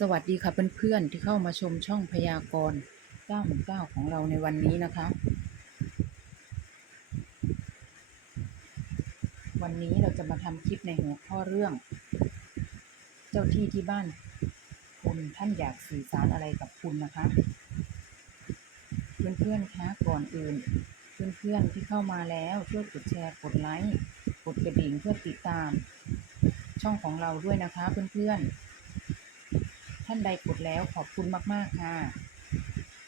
สวัสดีค่ะเพื่อนๆที่เข้ามาชมช่องพยากรณ์919ของเราในวันนี้นะคะ วันนี้เราจะมาทำคลิปในหัวข้อเรื่อง เจ้าที่ที่บ้านคุณท่านอยากสื่อสารอะไรกับคุณนะคะ เพื่อนๆคะก่อนอื่น เพื่อนๆที่เข้ามาแล้วช่วยกดแชร์กดไลค์กดกระดิ่งเพื่อติดตาม ช่องของเราด้วยนะคะเพื่อนๆ ท่านใดกดแล้วขอบคุณมาก ๆ ค่ะ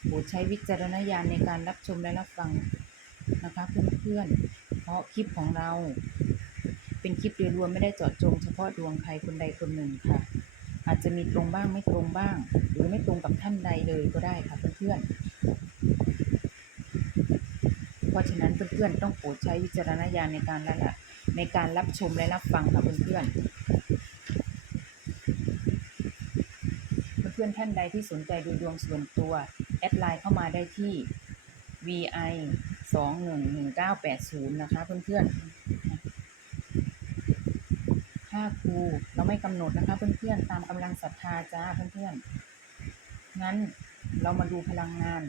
โปรดใช้วิจารณญาณในการรับชมและรับฟังนะคะเพื่อนๆ เพราะคลิปของเรา เป็นคลิปโดยรวมไม่ได้เจาะจงเฉพาะดวงใครคนใดคนหนึ่งค่ะ อาจจะมีตรงบ้างไม่ตรงบ้าง หรือไม่ตรงกับท่านใดเลยก็ได้ค่ะเพื่อนๆ เพราะฉะนั้นเพื่อนๆต้องโปรดใช้วิจารณญาณในการละในการรับชมและรับฟังค่ะเพื่อนๆ พื่อนๆท่านใดที่สนใจดูดวงส่วนตัว แอดไลน์เข้ามาได้ที่ vi 2 1 1 9 8 0นะคะเพื่อนๆค่าครูเราไม่กำหนดนะคะเพื่อนๆตามกำลังศรัทธาจ้าเพื่อนๆงั้นเรามาดูพลังงาน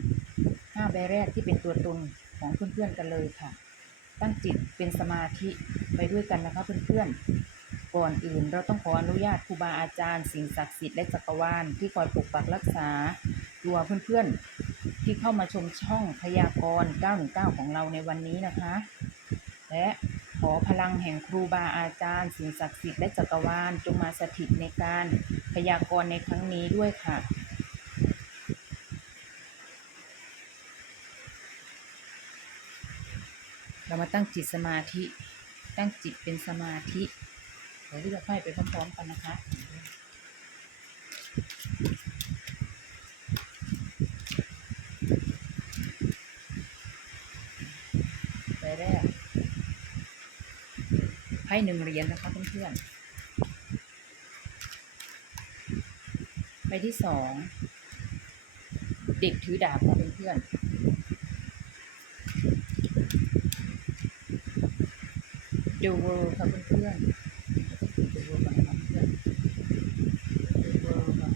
5ใบแรกที่เป็นตัวตนของเพื่อนๆกันเลยค่ะ ตั้งจิตเป็นสมาธิไปด้วยกันนะคะเพื่อนๆ ก่อนอื่นเราต้องขออนุญาตครูบาอาจารย์ สิ่งศักดิ์สิทธิ์และจักรวาลที่คอยปกปักรักษาตัวเพื่อนๆ ที่เข้ามาชมช่องพยากรณ์ 919 ของเราในวันนี้นะคะ และขอพลังแห่งครูบาอาจารย์ สิ่งศักดิ์สิทธิ์และจักรวาลจงมาสถิตในการพยากรณ์ในครั้งนี้ด้วยค่ะเรามาตั้งจิตสมาธิ ตั้งจิตเป็นสมาธิ เดี๋ยวเลือกไพ่ไปพร้อมๆกันนะคะใบแรกไพ่หนึ่งเหรียญนะคะเพื่อนๆใบที่สองเด็กถือดาบค่ะเพื่อนๆ The World ค่ะเพื่อนๆ The World ก่อนนะคะเพื่อน The World ค่ะ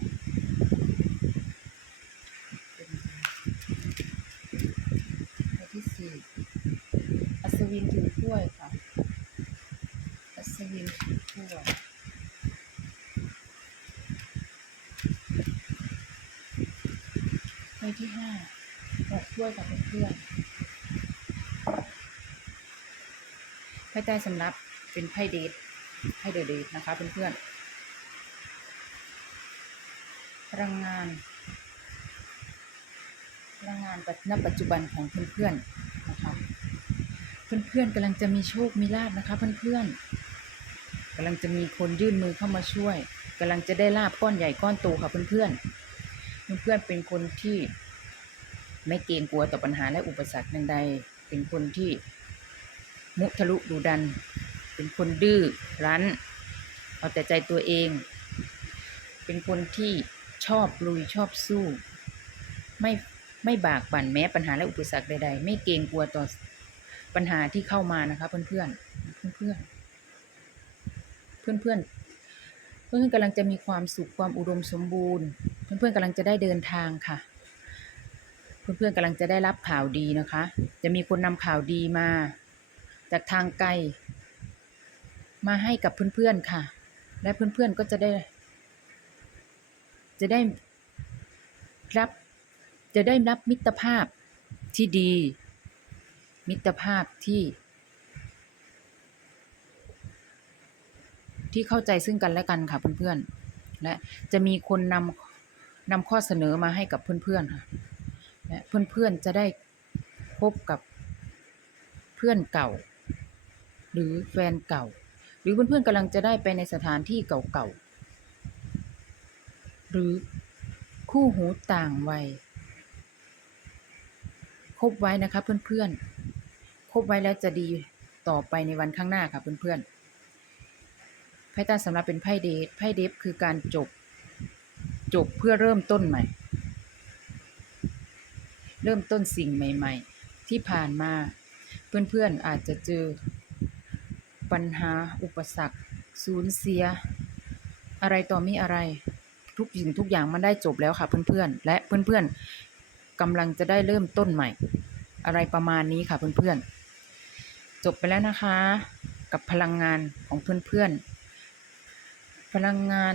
ใบที่สี่อัศวินถือถ้วยค่ะ อัศวินถือถ้วยใบที่ห้าหกถ้วยค่ะเพื่อนไพ่ใต้สำรับเป็นไพ่เดทไพ่เดอะเดทนะคะเพื่อนๆพลังงานพลังงานณปัจจุบันของเพื่อนๆนะคะเพื่อนๆกำลังจะมีโชคมีลาบนะคะเพื่อนๆ กำลังจะมีคนยื่นมือเข้ามาช่วยกำลังจะได้ลาบก้อนใหญ่ก้อนโตค่ะเพื่อนๆเพื่อนๆเป็นคนที่ไม่เกรงกลัวต่อปัญหาและอุปสรรคใดๆเป็นคนที่มุทะลุดุดัน เป็นคนดื้อรั้น เอาแต่ใจตัวเอง เป็นคนที่ชอบลุยชอบสู้ ไม่ไม่บากบั่นแม้ปัญหาและอุปสรรคใดๆ ไม่เกรงกลัวต่อปัญหาที่เข้ามานะคะเพื่อนๆเพื่อนๆ เพื่อนๆเพื่อนๆเพื่อนกำลังจะมีความสุขความอุดมสมบูรณ์ เพื่อนๆกำลังจะได้เดินทางค่ะ เพื่อนๆกำลังจะได้รับข่าวดีนะคะ จะมีคนนำข่าวดีมา จากทางไกล มาให้กับเพื่อนๆค่ะ และเพื่อนๆก็จะได้ จะได้รับจะได้รับมิตรภาพที่ดี มิตรภาพที่ ที่เข้าใจซึ่งกันและกันค่ะเพื่อนๆ และจะมีคนนำนำข้อเสนอมาให้กับเพื่อนๆค่ะและเพื่อนๆจะได้พบกับเพื่อนเก่า หรือแฟนเก่า หรือเพื่อนๆกำลังจะได้ไปในสถานที่เก่าๆ หรือคู่หูต่างวัยคบไว้นะคะเพื่อนๆคบไว้แล้วจะดีต่อไปในวันข้างหน้าค่ะเพื่อนๆ ไพ่ใต้สำหรับเป็นไพ่เดทไพ่เดฟคือการจบ จบเพื่อเริ่มต้นใหม่ เริ่มต้นสิ่งใหม่ ๆ ที่ผ่านมา เพื่อนๆอาจจะเจอ ปัญหาอุปสรรค สูญเสีย อะไรต่อมีอะไร ทุกสิ่งทุกอย่างมันได้จบแล้วค่ะเพื่อนๆ และเพื่อนๆกำลังจะได้เริ่มต้นใหม่ อะไรประมาณนี้ค่ะเพื่อนๆจบไปแล้วนะคะ กับพลังงานของเพื่อนๆ พลังงาน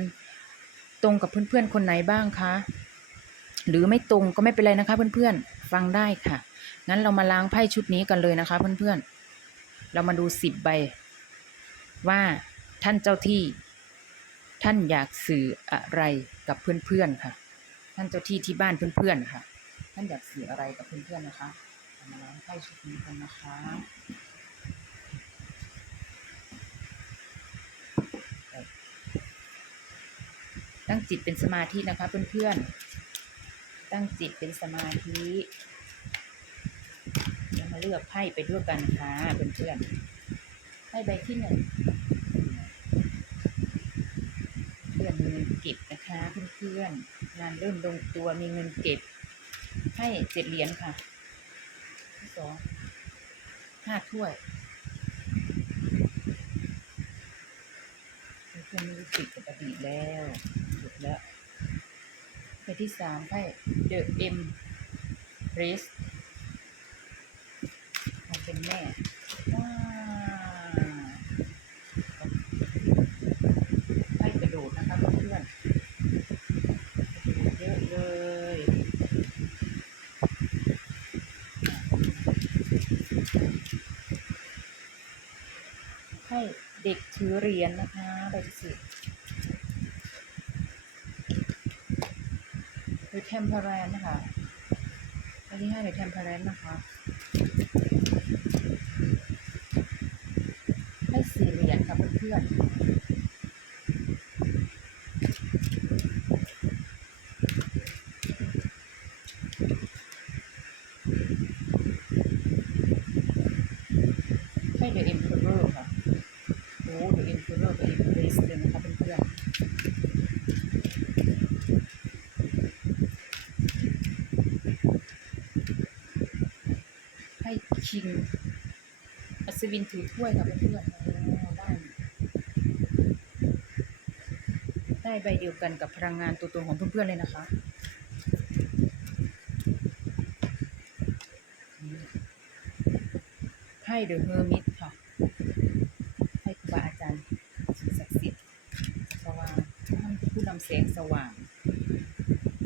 ตรงกับเพื่อนๆคนไหนบ้างคะ หรือไม่ตรงก็ไม่เป็นไรนะคะ เพื่อนๆฟังได้ค่ะ งั้นเรามาล้างไพ่ชุดนี้กันเลยนะคะ เพื่อนๆ เรามาดูสิบใบ ว่าท่านเจ้าที่ ท่านอยากสื่ออะไรกับเพื่อนๆค่ะ ท่านเจ้าที่ที่บ้านเพื่อนๆค่ะ ท่านอยากสื่ออะไรกับเพื่อนๆนะคะมาล้างไพ่ชุดนี้กันนะคะ ตั้งจิตเป็นสมาธินะคะเพื่อนๆ ตั้งจิตเป็นสมาธิเรามาเลือกไพ่ไปด้วยกันค่ะเพื่อนๆไพ่ใบที่หนึ่งเพื่อนมีเงินเก็บนะคะเพื่อนๆงานเริ่มลงตัวมีเงินเก็บ ให้เจ็ดเหรียญค่ะที่สองห้าถ้วยเพื่อนไม่รู้สึกกับดีแล้ว แล้วไปที่สามไพ่เดอะเอ็มเรสมันเป็นแม่ว้าวไพ่กระโดดนะคะเพื่อนเยอะเลยให้เด็กถือเหรียญนะคะใบที่สิ หรือเทมเพอร์แรนนะคะใบที่ห้าหรือเทมเพอร์แรนนะคะให้สี่เหรียญค่ะเพื่อนให้เดอะเอ็มเพอร์ค่ะโอ้เดอะเอ็มเพอร์กับเอ็มเพรสเลยนะคะเพื่อนๆให้ คิง อัศวินถือถ้วยค่ะเพื่อนๆได้ได้ใบเดียวกันกับพลังงานตัวตนของเพื่อนๆเลยนะคะให้เดอะเฮอร์มิตค่ะให้ครูบาอาจารย์ศักดิ์สิทธิ์สว่างท่านผู้นำแสงสว่าง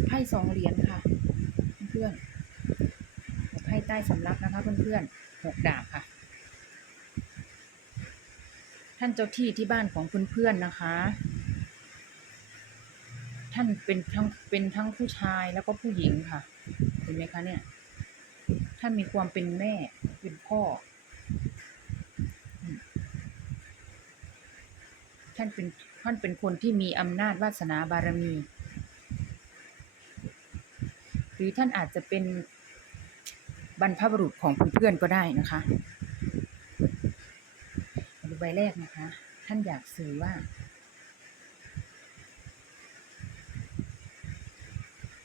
ไพ่สองเหรียญค่ะ เพื่อนๆ ไพ่ใต้สำรับนะคะเพื่อนๆหกดาบค่ะ ท่านเจ้าที่ที่บ้านของเพื่อนๆนะคะ ท่านเป็นทั้งเป็นทั้งผู้ชายแล้วก็ผู้หญิงค่ะ เห็นไหมคะเนี่ย ท่านมีความเป็นแม่เป็นพ่อ ท่านเป็นท่านเป็นคนที่มีอำนาจวาสนาบารมี หรือท่านอาจจะเป็น บรรพบุรุษของเพื่อนๆก็ได้นะคะดูใบแรกนะคะ ท่านอยากสื่อว่า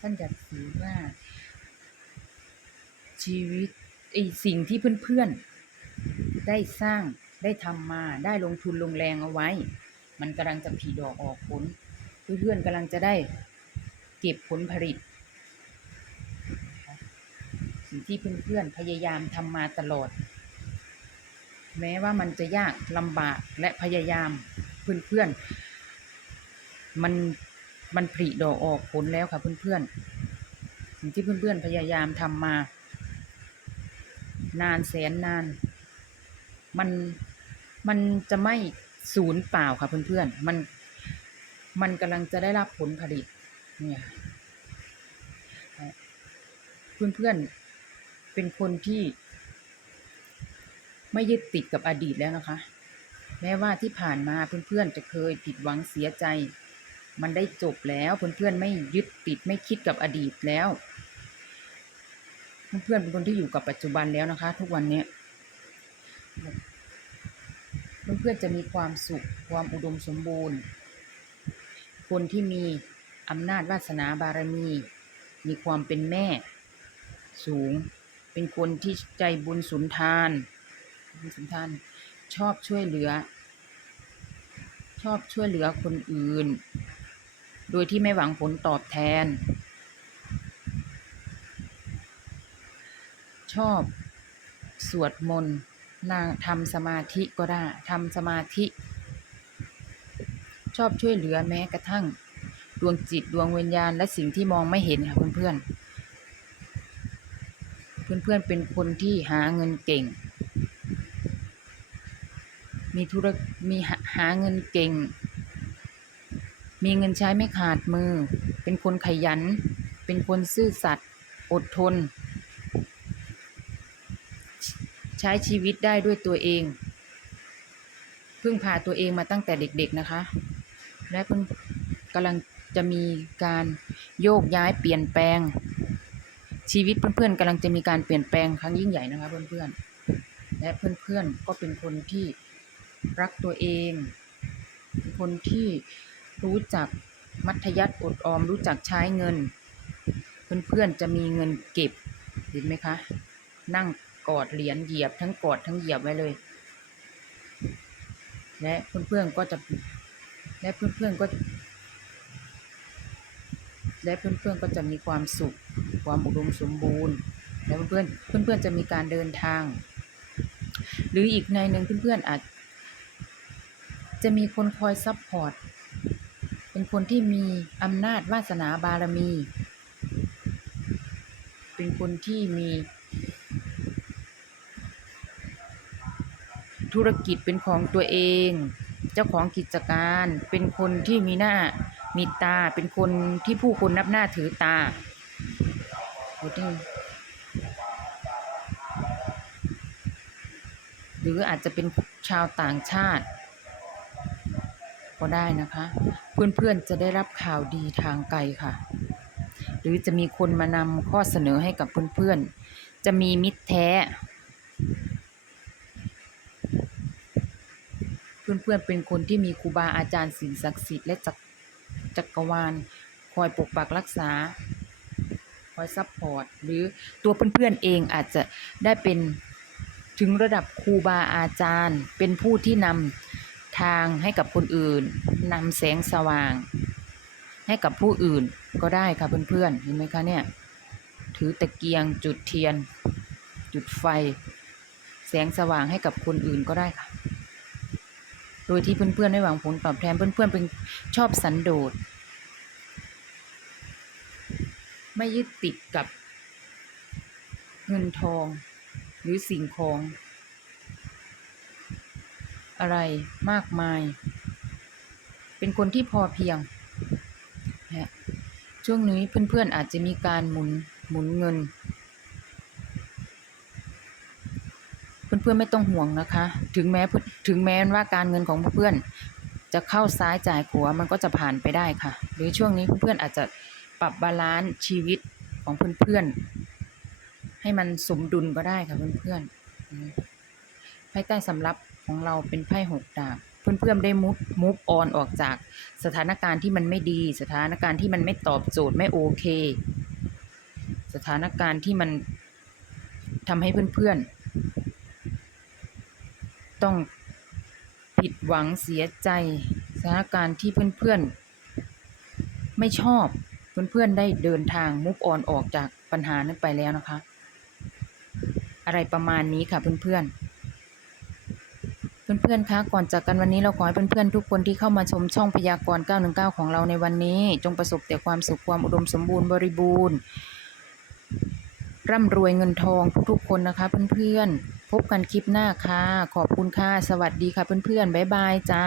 ท่านอยากสื่อว่า ชีวิตไอสิ่งที่เพื่อนๆ ได้สร้างได้ทำมาได้ลงทุนลงแรงเอาไว้ มันกำลังจะผลิดอกออกผล เพื่อนๆกำลังจะได้เก็บผลผลิต งที่เพื่อนๆพยายามทำมาตลอด แม้ว่ามันจะยากลำบากและพยายามเพื่อนๆมันมันผลิดอกออกผลแล้วค่ะเพื่อนๆสิ่งที่เพื่อนๆพยายามทำมา นานแสนนาน มันมันจะไม่ศูนย์เปล่าค่ะเพื่อนๆมันมันกำลังจะได้รับผลผลิตเนี่ยเพื่อนๆ เป็นคนที่ ไม่ยึดติดกับอดีตแล้วนะคะ แม้ว่าที่ผ่านมาเพื่อนๆจะเคยผิดหวังเสียใจ มันได้จบแล้วเพื่อนๆไม่ยึดติดไม่คิดกับอดีตแล้ว เพื่อนๆเป็นคนที่อยู่กับปัจจุบันแล้วนะคะ ทุกวันเนี้ยเพื่อนๆจะมีความสุขความอุดมสมบูรณ์ คนที่มีอำนาจวาสนาบารมี มีความเป็นแม่สูง เป็นคนที่ใจบุญสุนทานบุญสุนทาน ชอบช่วยเหลือ ชอบช่วยเหลือคนอื่น โดยที่ไม่หวังผลตอบแทน ชอบสวดมนต์นางทำสมาธิก็ได้ทำสมาธิ ชอบช่วยเหลือแม้กระทั่งดวงจิตดวงวิญญาณและสิ่งที่มองไม่เห็นค่ะเพื่อนๆ เพื่อนๆเป็นคนที่หาเงินเก่ง มีธุรมีหาเงินเก่ง มีเงินใช้ไม่ขาดมือ เป็นคนขยัน เป็นคนซื่อสัตย์ อดทน ใช้ชีวิตได้ด้วยตัวเอง พึ่งพาตัวเองมาตั้งแต่เด็กๆนะคะ และเพิ่งกำลังจะมีการโยกย้ายเปลี่ยนแปลง ชีวิตเพื่อนๆกำลังจะมีการเปลี่ยนแปลงครั้งยิ่งใหญ่นะคะเพื่อนๆ และเพื่อนๆก็เป็นคนที่รักตัวเองคนที่รู้จักมัธยัติอดออม รู้จักใช้เงิน เพื่อนๆจะมีเงินเก็บเห็นไหมคะ นั่งกอดเหรียญเหยียบทั้งกอดทั้งเหยียบไว้เลย และเพื่อนๆก็จะและเพื่อนๆก็ และเพื่อนๆก็จะมีความสุข ความอุดมสมบูรณ์ และเพื่อนๆเพื่อนจะมีการเดินทาง หรืออีกในหนึ่งเพื่อนๆอาจ จะมีคนคอยซัพพอร์ตเป็นคนที่มีอำนาจวาสนาบารมี เป็นคนที่มีธุรกิจเป็นของตัวเอง เจ้าของกิจการ เป็นคนที่มีหน้ามีตา เป็นคนที่ผู้คนนับหน้าถือตา โอ้ยหรืออาจจะเป็นชาวต่างชาติ ก็ได้นะคะ เพื่อนๆจะได้รับข่าวดีทางไกลค่ะ หรือจะมีคนมานำข้อเสนอให้กับเพื่อนๆ จะมีมิตรแท้ เพื่อนๆเป็นคนที่มีครูบาอาจารย์สิ่งศักดิ์สิทธิ์และจักจักรวาลคอยปกปักรักษา อยซัพพอร์ตหรือตัวเพื่อนๆเองอาจจะได้เป็นถึงระดับครูบาอาจารย์ เป็นผู้ที่นำทางให้กับคนอื่นนำแสงสว่าง ให้กับผู้อื่นก็ได้ค่ะเพื่อนๆเห็นไหมคะเนี่ยถือตะเกียงจุดเทียน จุดไฟ แสงสว่างให้กับคนอื่นก็ได้ค่ะ โดยที่เพื่อนๆไม่หวังผลตอบแทนเพื่อนๆเป็นชอบสันโดษ ไม่ยึดติดกับเงินทอง หรือสิ่งของ อะไรมากมาย เป็นคนที่พอเพียงนะช่วงนี้เพื่อนๆอาจจะมีการหมุนหมุนเงิน เพื่อนๆไม่ต้องห่วงนะคะ ถึงแม้ถึงแม้ว่าการเงินของเพื่อนจะเข้าซ้ายจ่ายขวามันก็จะผ่านไปได้ค่ะ หรือช่วงนี้เพื่อนๆอาจจะ ปรับบาลานซ์ชีวิตของเพื่อนๆ ให้มันสมดุลก็ได้ค่ะเพื่อนๆอืมไพ่ใต้สำรับของเราเป็นไพ่หกดาบเพื่อนๆได้มุดมูฟออนออกจากสถานการณ์ที่มันไม่ดี สถานการณ์ที่มันไม่ตอบโจทย์ไม่โอเค สถานการณ์ที่มันทำให้เพื่อนๆ ต้องผิดหวังเสียใจ สถานการณ์ที่เพื่อนๆ ไม่ชอบ เพื่อนๆได้เดินทางมุกออนออกจากปัญหานั้นไปแล้วนะคะ อะไรประมาณนี้ค่ะเพื่อนๆเพื่อนๆ คะ ก่อนจากกันวันนี้เราขอให้เพื่อนๆ ทุกคนที่เข้ามาชมช่องพยากรณ์ 919 ของเราในวันนี้ จงประสบแต่ความสุขความอุดมสมบูรณ์บริบูรณ์ ร่ำรวยเงินทองทุกๆ คนนะคะเพื่อนๆ พบกันคลิปหน้าค่ะ ขอบคุณค่ะ สวัสดีค่ะเพื่อนๆ บ๊ายบายจ้า